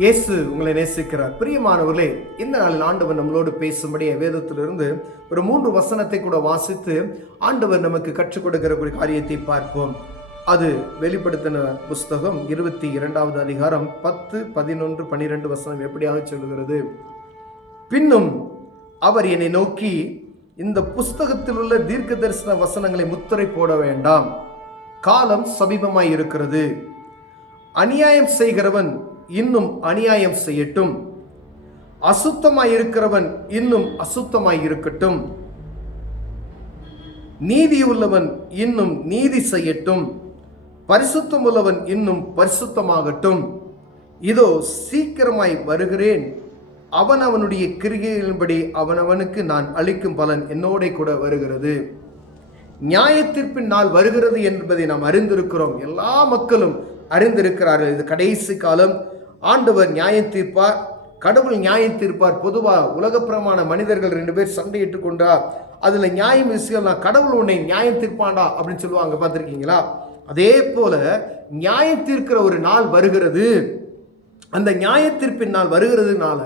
இயேசு உங்களை நேசிக்கிறார். பிரியமானவர்களே, இந்த நாளில் ஆண்டவர் நம்மளோடு பேசும்படி வேதத்திலிருந்து ஒரு 3 வசனத்தை கூட வாசித்து ஆண்டவர் நமக்கு கற்றுக் கொடுக்கிற ஒரு காரியத்தை பார்ப்போம். அது வெளிப்படுத்தின புஸ்தகம் 22வது அதிகாரம் 10, 11, 12 வசனம் எப்படியாக சொல்லுகிறது. பின்னும் அவர் என்னை நோக்கி, இந்த புஸ்தகத்தில் உள்ள தீர்க்க தரிசன வசனங்களை முத்திரை போட வேண்டாம், காலம் சமீபமாய் இருக்கிறது. அநியாயம் செய்கிறவன் இன்னும் அநியாயம் செய்யட்டும், அசுத்தமாயிருக்கிறவன் இன்னும் அசுத்தமாயிருக்கட்டும், நீதி உள்ளவன் இன்னும் நீதி செய்யட்டும், பரிசுத்தம் உள்ளவன் இன்னும் பரிசுத்தமாகட்டும். இதோ சீக்கிரமாய் வருகிறேன், அவனுடைய கிரியைகளின்படி அவனவனுக்கு நான் அளிக்கும் பலன் என்னோட கூட வருகிறது. நியாயத்தீர்ப்பின் நாள் வருகிறது என்பதை நாம் அறிந்திருக்கிறோம். எல்லா மக்களும் அறிந்திருக்கிறார்கள். இது கடைசி காலம். ஆண்டவர் நியாயம் தீர்ப்பார், கடவுள் நியாயம் தீர்ப்பார். பொதுவாக உலகப்பிரமான மனிதர்கள் 2 பேர் சண்டையிட்டு கொண்டா அதுல நியாயம் விஷயம், கடவுள் உன்னை நியாயம் தீர்ப்பாண்டா அப்படின்னு சொல்லுவாங்க, பார்த்திருக்கீங்களா? அதே போல நியாயம் தீர்க்கிற ஒரு நாள் வருகிறது. அந்த நியாய தீர்ப்பின் நாள் வருகிறதுனால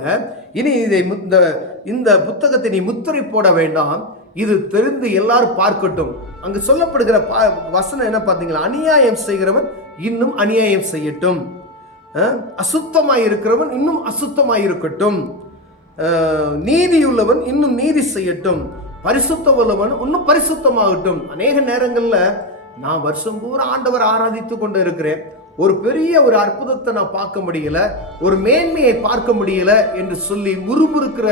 இனி இந்த புத்தகத்தை நீ முத்திரை போட வேண்டாம், இது தெரிந்து எல்லாரும் பார்க்கட்டும். அங்கு சொல்லப்படுகிற வசனம் என்ன பார்த்தீங்களா? அநியாயம் செய்கிறவன் இன்னும் அநியாயம் செய்யட்டும், அசுத்தமாய் இருக்கிறவன் இன்னும் அசுத்தமாய் இருக்கட்டும், நீதியுள்ளவன் இன்னும் நீதி செய்யட்டும், பரிசுத்தம் உள்ளவன் இன்னும் பரிசுத்தமாகட்டும். அநேக நேரங்களில் நான் வருஷம் பூரா ஆண்டவர் ஆராதித்து கொண்டு இருக்கிறேன், ஒரு பெரிய ஒரு அற்புதத்தை நான் பார்க்க முடியல, ஒரு மேன்மையை பார்க்க முடியல என்று சொல்லி முறுமுறுக்கிற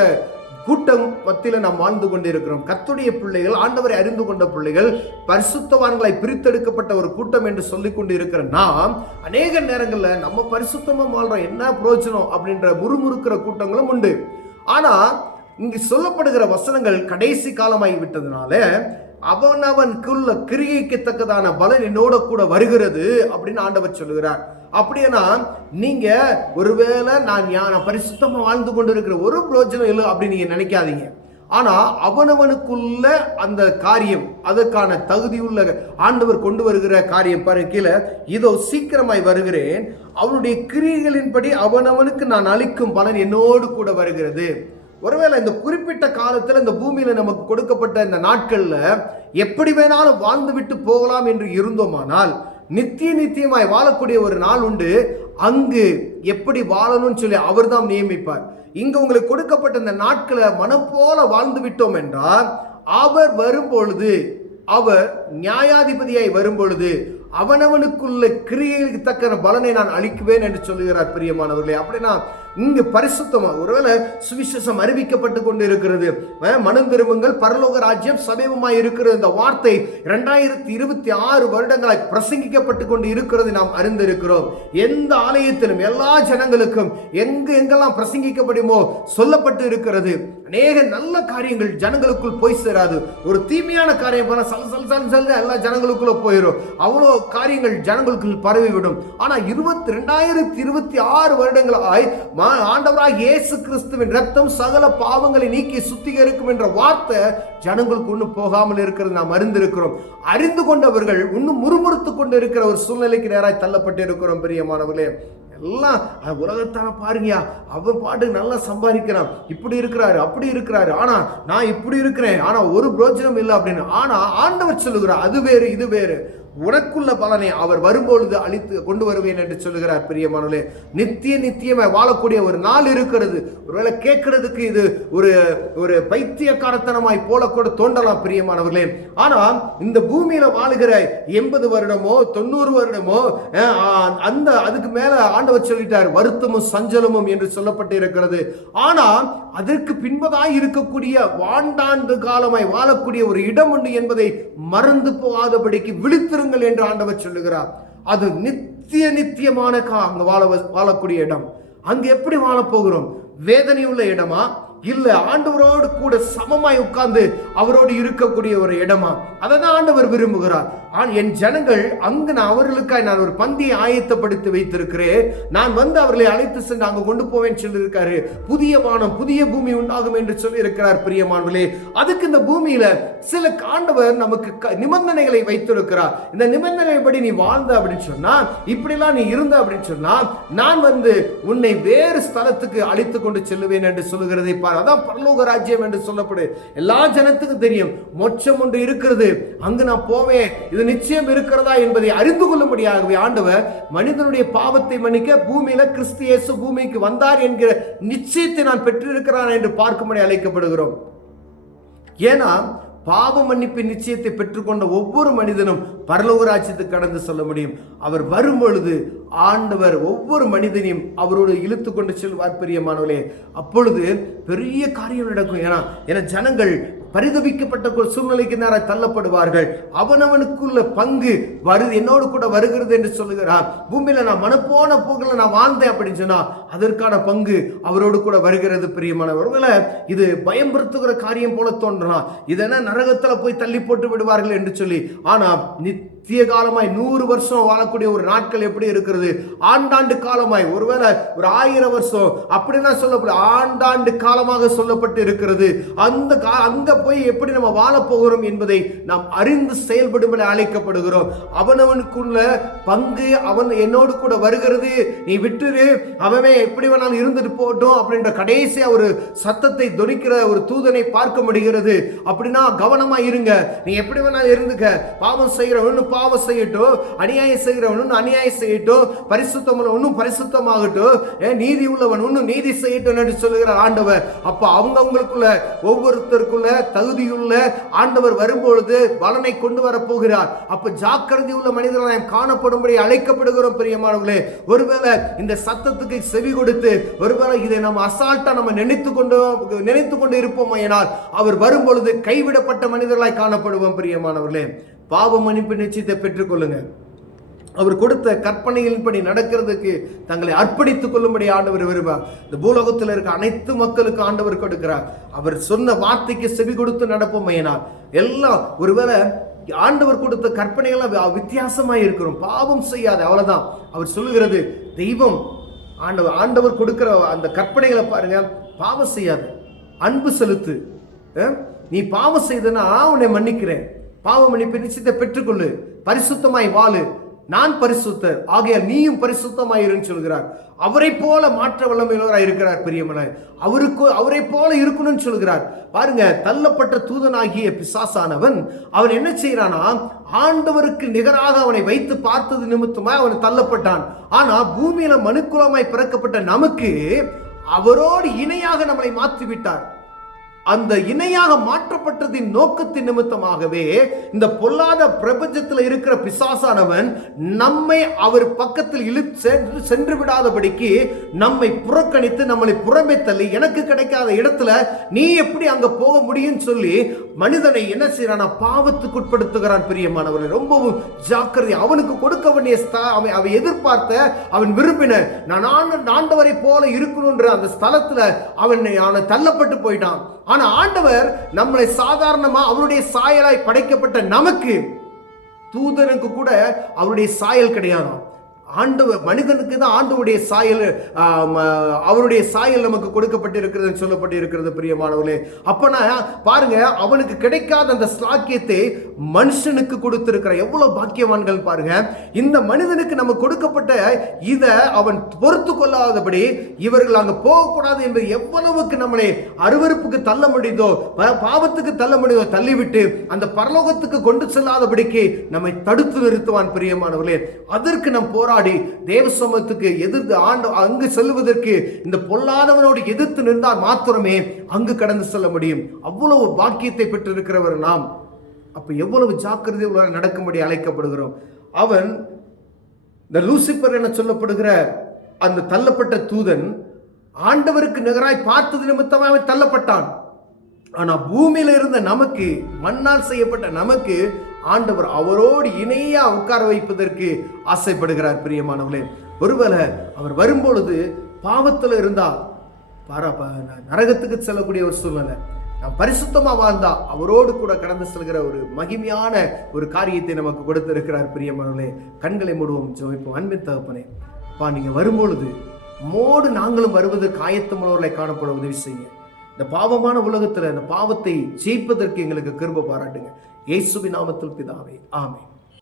கூட்டம் மத்தியில் நாம் வாழ்ந்து கொண்டிருக்கிறோம். கர்த்தருடைய பிள்ளைகள், ஆண்டவரை அறிந்து கொண்ட பிள்ளைகள், பரிசுத்தவான்களை பிரித்தெடுக்கப்பட்ட ஒரு கூட்டம் என்று சொல்லிக் கொண்டு இருக்கிற நாம் அநேக நேரங்களில் நம்ம பரிசுத்தமா வாழ்றோம், என்ன பிரயோஜனம் அப்படின்ற முறுமுறுக்கிற கூட்டங்களும் உண்டு. ஆனா இங்கு சொல்லப்படுகிற வசனங்கள் கடைசி காலமாகி விட்டதுனால அவனவனுக்குள்ள கிரியைக்கு தக்கதான பலன் என்னோட கூட வருகிறது அப்படின்னு ஆண்டவர் சொல்லுகிறார். அப்படின்னா நீங்க ஒருவேளை நான் பரிசுத்தமா வாழ்ந்து கொண்டு இருக்கிற ஒரு பிரயோஜனம் இல்லை அப்படின்னு நீங்க நினைக்காதீங்க. ஆனா அவனவனுக்குள்ள அந்த காரியம், அதற்கான தகுதியுள்ள ஆண்டவர் கொண்டு வருகிற காரியம் பாருங்க. கீழே, இதோ சீக்கிரமாய் வருகிறேன், அவனுடைய கிரியைகளின்படி அவனவனுக்கு நான் அளிக்கும் பலன் என்னோடு கூட வருகிறது. ஒருவேளை இந்த குறிப்பிட்ட காலத்தில் இந்த பூமியில நமக்கு கொடுக்கப்பட்ட இந்த நாட்கள்ல எப்படி வேணாலும் வாழ்ந்து விட்டு போகலாம் என்று இருந்தோமானால் நித்தியமாய் வாழக்கூடிய ஒரு நாள் உண்டு. அங்கு எப்படி வாழணும்னு சொல்லி அவர் தான் நியமிப்பார். இங்க உங்களுக்கு கொடுக்கப்பட்ட இந்த நாட்களை மனம் போல வாழ்ந்து விட்டோம் என்றால் அவர் வரும்பொழுது, அவர் நியாயாதிபதியாய் வரும்பொழுது அவனவனுக்குள்ள கிரியைக்கு தக்க பலனை நான் அளிக்குவேன் என்று சொல்லுகிறார். பிரியமானவர்களே, அப்படின்னா இங்கு பரிசுத்தமா ஒருவேளை சுவிசேஷம் அறிவிக்கப்பட்டு கொண்டு இருக்கிறது, மனம் திரும்புங்கள் பரலோக ராஜ்யம் சமீபமாய் இருக்கிறது. இந்த வார்த்தை 2026 வருடங்களாய் பிரசங்கிக்கப்பட்டு கொண்டு இருக்கிறது நாம் அறிந்திருக்கிறோம். எந்த ஆலயத்திலும் எல்லா ஜனங்களுக்கும் எங்கெல்லாம் பிரசங்கிக்கப்படுமோ சொல்லப்பட்டு இருக்கிறது. அநேக நல்ல காரியங்கள் ஜனங்களுக்குள் போய் சேராது. ஒரு தீமையான காரியம் போனா எல்லா ஜனங்களுக்குள்ள போயிடும். அவ்வளோ காரியங்கள் ஜனங்களுக்குள் பரவிவிடும். ஆனா 2026 வருடங்களாய் ஆண்டவராக இயேசு கிறிஸ்துவின் ரத்தம் சகல பாவங்களை நீக்கி சுத்திகரிக்கும் என்ற வார்த்தை ஜனங்களுக்கு இன்னும் போகாமல் இருக்கிறது நாம் அறிந்திருக்கிறோம். அறிந்து கொண்டவர்கள் இன்னும் முறுமுறுத்து கொண்டு இருக்கிற ஒரு சூழ்நிலைக்கு நேராய் தள்ளப்பட்டு இருக்கிறோம். பிரியமானவர்களே, எல்லாம் உலகத்தான பாருங்கயா, அவன் பாட்டு நல்லா சம்பாதிக்கிறான், இப்படி இருக்கிறாரு அப்படி இருக்கிறாரு, ஆனா நான் இப்படி இருக்கிறேன், ஆனா ஒரு பிரோஜனம் இல்லை அப்படின்னு. ஆனா ஆண்டவர் சொல்லுகிறார், அது வேறு இது வேறு, உனக்குள்ள பலனை அவர் வரும்பொழுது அளித்து கொண்டு வருவேன் என்று சொல்லுகிறார். பிரியமானவர்களே, நித்தியமாய் வாழக்கூடிய ஒரு நாள் இருக்கிறது. ஒருவேளை கேட்கறதுக்கு இது ஒரு பைத்தியக்காரத்தனமாய் போல கூட தோன்றலாம் பிரியமானவர்களே. ஆனால் இந்த பூமியில வாழுகிற 80 வருடமோ 90 வருடமோ அதுக்கு மேல ஆண்டவர் சொல்லிட்டார், வருத்தமும் சஞ்சலமும் என்று சொல்லப்பட்டு இருக்கிறது. ஆனால் அதற்கு பின்பதாய் இருக்கக்கூடிய வாண்டாண்டு காலமாய் வாழக்கூடிய ஒரு இடம் உண்டு என்பதை மறந்து போகாதபடிக்கு விழித்திருங்கள் என்று ஆண்டவர் சொல்லுகிறார். அது நித்தியமான அங்க வாழக்கூடிய இடம். அங்கு எப்படி வாழ போகிறோம்? வேதனை உள்ள இடமா, இல்ல ஆண்டவரோடு கூட சமமாய் உட்கார்ந்து அவரோடு இருக்கக்கூடிய ஒரு இடமா? அதை தான் ஆண்டவர் விரும்புகிறார். என் ஜனங்கள் அங்கு நான் அவர்களுக்காய் நான் ஒரு பந்தியை ஆயத்தப்படுத்தி வைத்திருக்கிறேன், நான் வந்து அவர்களை அழைத்து சென்று அங்கு கொண்டு போவேன் சொல்லி இருக்காரு. புதிய வானம் புதிய பூமி உண்டாகும் என்று சொல்லி இருக்கிறார் பிரியமானவர்களே. அதுக்கு இந்த பூமியில சில ஆண்டவர் நமக்கு நிபந்தனைகளை வைத்திருக்கிறார். இந்த நிபந்தனைப்படி நீ வாழ்ந்த அப்படின்னு சொன்னா, இப்படிலாம் நீ இருந்த அப்படின்னு சொன்னா, நான் வந்து உன்னை வேறு ஸ்தலத்துக்கு அழைத்து கொண்டு செல்லுவேன் என்று சொல்லுகிறதை பார். அதான் பரலோக ராஜ்யம் என்று சொல்லப்படு. எல்லா ஜனத்துக்கும் தெரியும் மோட்சம் ஒன்று இருக்கிறது, அங்கு நான் போவேன், இது நிச்சயம் இருக்கிறதா என்பதை அறிந்து கொள்ளும்படியாகவே ஆண்டவர் மனிதனுடைய பாவத்தை மன்னிக்க பூமியில கிறிஸ்து இயேசு பூமிக்கு வந்தார் என்கிற நிச்சயத்தை நான் பெற்றிருக்கிறான் என்று பார்க்கும்படி அழைக்கப்படுகிறோம். ஏன்னா பாவ மன்னிப்பின் நிச்சயத்தை பெற்றுக்கொண்ட ஒவ்வொரு மனிதனும் பரலோக ராஜ்யத்துக்கு கடந்து சொல்ல முடியும். அவர் வரும் பொழுது ஆண்டவர் ஒவ்வொரு மனிதனையும் அவரோடு இழுத்து கொண்டு செல்வார் பிரியமானவர்களே. அப்பொழுது பெரிய காரியம் நடக்கும். ஏன்னா ஜனங்கள் பரிதபிக்கப்பட்ட சூழ்நிலைக்கு நேராக தள்ளப்படுவார்கள். அவனவனுக்குள்ள பங்கு வருது, என்னோடு கூட வருகிறது என்று சொல்லுகிறார். பூமியில நான் மனப்போன போகல நான் வாழ்ந்தேன் அப்படின்னு சொன்னா அதற்கான பங்கு அவரோடு கூட வருகிறது பிரியமானவர்களே. இது பயம்படுத்துகிற காரியம் போல தோன்றலாம். இதெல்லாம் நரகத்துல போய் தள்ளி போட்டு விடுவார்கள் என்று சொல்லி. ஆனா நித்திய காலமாய் 100 வருஷம் வாழக்கூடிய ஒரு நாட்கள் எப்படி இருக்கிறது? ஆண்டாண்டு காலமாய், ஒருவேளை ஒரு 1000 வருஷம் அப்படிலாம் சொல்லப்படும், ஆண்டாண்டு காலமாக சொல்லப்பட்டு இருக்கிறது. அங்க போய் எப்படி நம்ம வாழ போகிறோம் என்பதை நாம் அறிந்து செயல்படும்படி அழைக்கப்படுகிறோம். அவனவனுக்குள்ள பங்கு அவன் என்னோடு கூட வருகிறது, நீ விட்டுரு, அவன் எப்படி வேணாலும் இருந்துட்டு போட்டோம் அப்படின்ற கடைசியா ஒரு சத்தத்தை தொனிக்கிற ஒரு தூதனை பார்க்க முடிகிறது. அப்படின்னா கவனமா இருங்க, நீ எப்படி வேணாலும் இருந்துக்க. பாவம் செய்கிறவன் பாவம் செய்யட்டும், அநியாயம் செய்கிறவன் அநியாயம் செய்யட்டும், பரிசுத்தம் உள்ளவனும் பரிசுத்தமாகட்டும், நீதி உள்ளவன் இன்னும் நீதி செய்யட்டும் என்று சொல்லுகிறார் ஆண்டவர். அப்ப அவங்களுக்குள்ள ஒவ்வொருத்தருக்குள்ள தகுதியுள்ள ஆண்டவர் வரும்பொழுது பலனை கொண்டு வர போகிறார். அப்ப ஜாக்கிரதை உள்ள மனிதர்களாய் காணப்படும்படி அழைக்கப்படுகிறோம் பிரியமானவர்களே. ஒருவேளை இந்த சத்தத்துக்கு செவி கொடுத்து ஒருவேளை இதை நம்ம அசால்ட்டா நம்ம நினைத்து கொண்டு இருப்போம் எனால் அவர் வரும்பொழுது கைவிடப்பட்ட மனிதர்களாய் காணப்படுவோம் பிரியமானவர்களே. பாவ மன்னிப்பு நிச்சயத்தை பெற்றுக் கொள்ளுங்க. அவர் கொடுத்த கற்பனைகளின்படி நடக்கிறதுக்கு தங்களை அர்ப்பணித்துக் கொள்ளும்படி ஆண்டவர் விரும்பார். இந்த பூலோகத்தில் இருக்க அனைத்து மக்களுக்கு ஆண்டவர் கொடுக்கிறார். அவர் சொன்ன வார்த்தைக்கு செவி கொடுத்து நடப்போம் எனால் எல்லாம். ஒருவேளை ஆண்டவர் கொடுத்த கற்பனைகள் வித்தியாசமாய் இருக்கிறோம், பாவம் செய்யாது, அவ்வளவுதான். அவர் சொல்லுகிறது தெய்வம் ஆண்டவர் கொடுக்கிற அந்த கற்பனைகளை பாருங்க. பாவம் செய்யாது, அன்பு செலுத்து, நீ பாவம் செய்தனா உன்னை மன்னிக்கிறேன், பாவ மன்னிப்பு நிச்சயத்தை பெற்றுக்கொள்ளு, பரிசுத்தமாய் வாழு, நான் பரிசுத்தர் ஆகையால் நீயும் பரிசுத்தமாயிருன்னு சொல்கிறார். அவரை போல மாற்ற வல்லமையுள்ளவராய் இருக்கிறார் பிரியமனாய். அவரை போல இருக்கணும்னு சொல்கிறார். பாருங்க, தள்ளப்பட்ட தூதனாகிய பிசாசானவன் அவன் என்ன செய்யறானா, ஆண்டவருக்கு நிகராக அவனை வைத்து பார்த்தது நிமித்தமாய் அவன் தள்ளப்பட்டான். ஆனா பூமியில மனுக்குலமாய் பிறக்கப்பட்ட நமக்கு அவரோடு இணையாக நம்மளை மாற்றி விட்டார். அந்த இணையாக மாற்றப்பட்டதின் நோக்கத்தின் நிமித்தமாகவே இந்த பொல்லாத பிரபஞ்சத்தில் இருக்கிற பிசாசானவன் நம்மை அவர் பக்கத்தில் சென்று விடாதபடிக்கு நம்மை புறக்கணித்து நம்மளை புறமே தள்ளி எனக்கு கிடைக்காத இடத்துல நீ எப்படி அங்க போக முடியும் சொல்லி மனிதனை என்ன செய்யறான், பாவத்துக்கு உட்படுத்துகிறான் பிரியமானவர்கள். ரொம்பவும் ஜாக்கிரதை. அவனுக்கு கொடுக்க வேண்டிய அவன் எதிர்பார்த்த, அவன் விரும்பின நான் ஆண்டவரை போல இருக்கணும்ன்ற அந்த ஸ்தலத்துல அவன் தள்ளப்பட்டு போயிட்டான். ஆனா ஆண்டவர் நம்மளை சாதாரணமா அவருடைய சாயலாய் படைக்கப்பட்ட நமக்கு, தூதனுக்கு கூட அவருடைய சாயல் கிடையாது. ஆண்டவர் மனிதனுக்கு தான் ஆண்டவருடைய சாயல், அவருடைய சாயல் நமக்கு கொடுக்கப்பட்டிருக்கிறது சொல்லப்பட்டு இருக்கிறது பிரியமானவர்களே. அப்பனா பாருங்க, அவனுக்கு கிடைக்காத அந்த ஸ்லாக்கியத்தை மனுஷனுக்கு கொடுத்திருக்கிற எவ்வளவு பாக்கியவான்கள் பாருங்க. இந்த மனிதனுக்கு நம்ம கொடுக்கப்பட்ட இதை அவன் பொறுத்து கொள்ளாதபடி இவர்கள் அங்க போகக்கூடாது என்பது எவ்வளவுக்கு நம்மளை அருவருப்புக்கு தள்ள முடியுதோ, பாவத்துக்கு தள்ள முடியுதோ தள்ளிவிட்டு அந்த பரலோகத்துக்கு கொண்டு செல்லாதபடிக்கு நம்மை தடுத்து நிறுத்துவான் பிரியமானவர்களே. அதற்கு நம் போராடி தேவ சமூகத்துக்கு எதிர்த்து அங்கு செல்வதற்கு இந்த பொல்லாதவனோடு எதிர்த்து நின்றால் மாத்திரமே அங்கு கடந்து செல்ல முடியும். அவ்வளவு பாக்கியத்தை பெற்றிருக்கிறவர் நாம். அப்ப எவ்வளவு ஜாக்கிரதை நடக்கும்படி அழைக்கப்படுகிறோம். அவன் இந்த லூசிபர் என சொல்லப்படுகிற அந்த தள்ளப்பட்ட தூதன் ஆண்டவருக்கு நிகராய் பார்த்தது நிமித்தமாக அவன் தள்ளப்பட்டான். ஆனா பூமியில இருந்த நமக்கு, மண்ணால் செய்யப்பட்ட நமக்கு ஆண்டவர் அவரோடு இணையா உட்கார வைப்பதற்கு ஆசைப்படுகிறார் பிரியமானவர்களே. ஒருவேளை அவர் வரும்பொழுது பாவத்தில் இருந்தால் நரகத்துக்கு செல்லக்கூடிய ஒரு சூழ்நிலை. நாம் பரிசுத்தமா வாழ்ந்தா அவரோடு கூட கடந்து செல்கிற ஒரு மகிமையான ஒரு காரியத்தை நமக்கு கொடுத்திருக்கிறார். பிரியமானவர்களே, கண்களை மூடுவோம், ஜெபிப்போம். அன்பின் தகப்பனே, அப்பா, நீங்க வரும்பொழுது மோடு நாங்களும் வருவதற்கு ஆயத்தமானவர்களை காணப்பட உதவி செய்யுங்க. இந்த பாவமான உலகத்துல இந்த பாவத்தை ஜெயிப்பதற்கு எங்களுக்கு கிருபை பாராட்டுங்க. இயேசுவின் நாமத்தில் பிதாவே, ஆமென்.